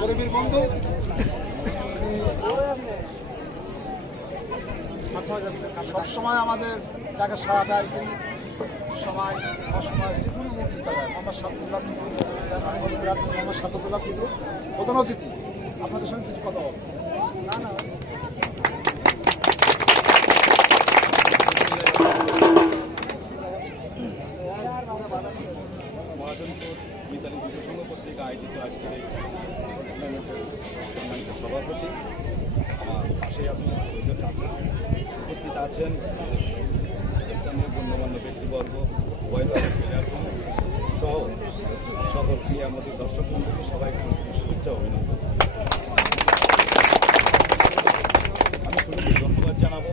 গরিবের বন্ধু সবসময় আমাদের তাকে সারা দেয়, সময় অসময় যে কোনো মুক্তি থাকায় মোহাম্মদ সাদুল্লাহ মোহাম্মদ সাদুল্লাহ কিন্তু প্রধান অতিথি। আপনাদের সঙ্গে কিছু কথা বলবো। মহাজনপুর মিতালি যুব সংঘ কর্তৃক আয়োজিত আজকের এই সম্মানিত সভাপতি আমার পাশেই আছেন সৈয়দ চাচা, উপস্থিত আছেন স্থানীয় গণ্যমান্য ব্যক্তিবর্গ, প্লেয়ারগণ সহ সকল ক্রীড়ামোদী দর্শক বন্ধুকে সবাইকে শুভেচ্ছা অভিনন্দন। আমি শুরুতে ধন্যবাদ জানাবো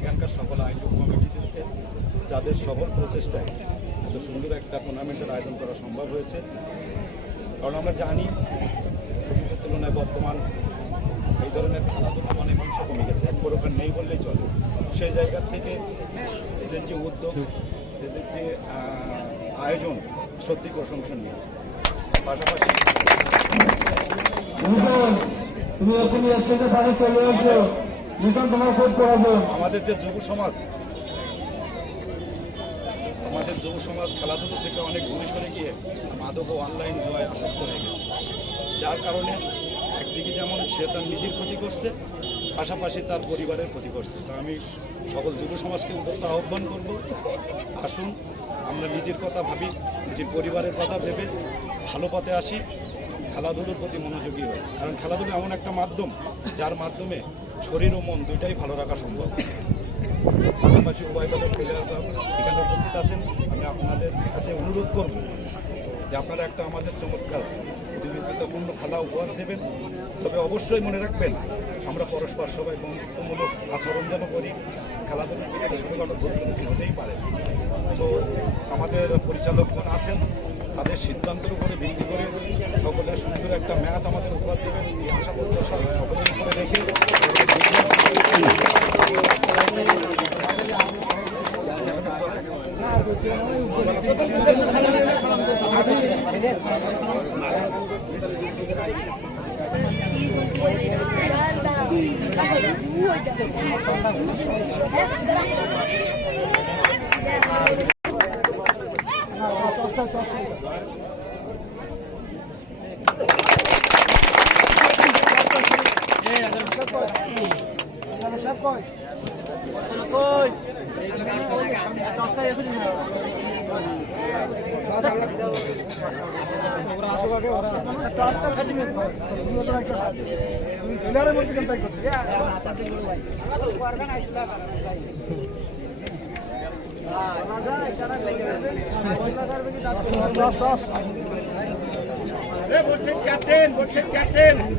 এখানকার সকল আয়োজক কমিটিদেরকে, যাদের সফল প্রচেষ্টায় এত সুন্দর একটা টুর্নামেন্টের আয়োজন করা সম্ভব হয়েছে। কারণ আমরা জানি অতীতের তুলনায় বর্তমান এই ধরনের খেলাধুলা অনেক অংশ কমে গেছে, এক প্রকার নেই বললেই চলে। সেই জায়গা থেকে এদের যে উদ্যোগ, এদের যে আয়োজন সত্যি প্রশংসনীয়। পাশাপাশি আমাদের যে যুব সমাজ, খেলাধুলো থেকে অনেক দূরে সরে গিয়ে মাদক ও অনলাইন জুয়ায় আসক্ত হয়ে গেছে, যার কারণে একদিকে যেমন সে তার নিজের ক্ষতি করছে, পাশাপাশি তার পরিবারের ক্ষতি করছে। তো আমি সকল যুব সমাজকে উদ্যোক্ত আহ্বান করব, আসুন আমরা নিজের কথা ভাবি, নিজের পরিবারের কথা ভেবে ভালো পথে আসি, খেলাধুলোর প্রতি মনোযোগী হই। কারণ খেলাধুলো এমন একটা মাধ্যম যার মাধ্যমে শরীর ও মন দুইটাই ভালো রাখা সম্ভব। পাশাপাশি উভয় দলের প্লেয়াররা এখানে উপস্থিত আছেন। আমি আপনাদের কাছে অনুরোধ করব যে আপনারা একটা আমাদের চমৎকার প্রতিযোগিতাপূর্ণ খেলা উপহার দেবেন। তবে অবশ্যই মনে রাখবেন, আমরা পরস্পর সবাই বন্ধুত্বমূলক আচরণ যেন করি। খেলাধুলার ভিতরে ছোটোখাটো ভুল হতেই পারে। তো আমাদের পরিচালকগণ আছেন, তাদের সিদ্ধান্তের উপরে ভিত্তি করে সকলের সুন্দর একটা ম্যাচ আমাদের উপহার দেবেন এই আশা প্রত্যাশা সকলের উপরে রেখে ক্যাপ্টেন ক্যাপ্টেন ক্যাপ্টেন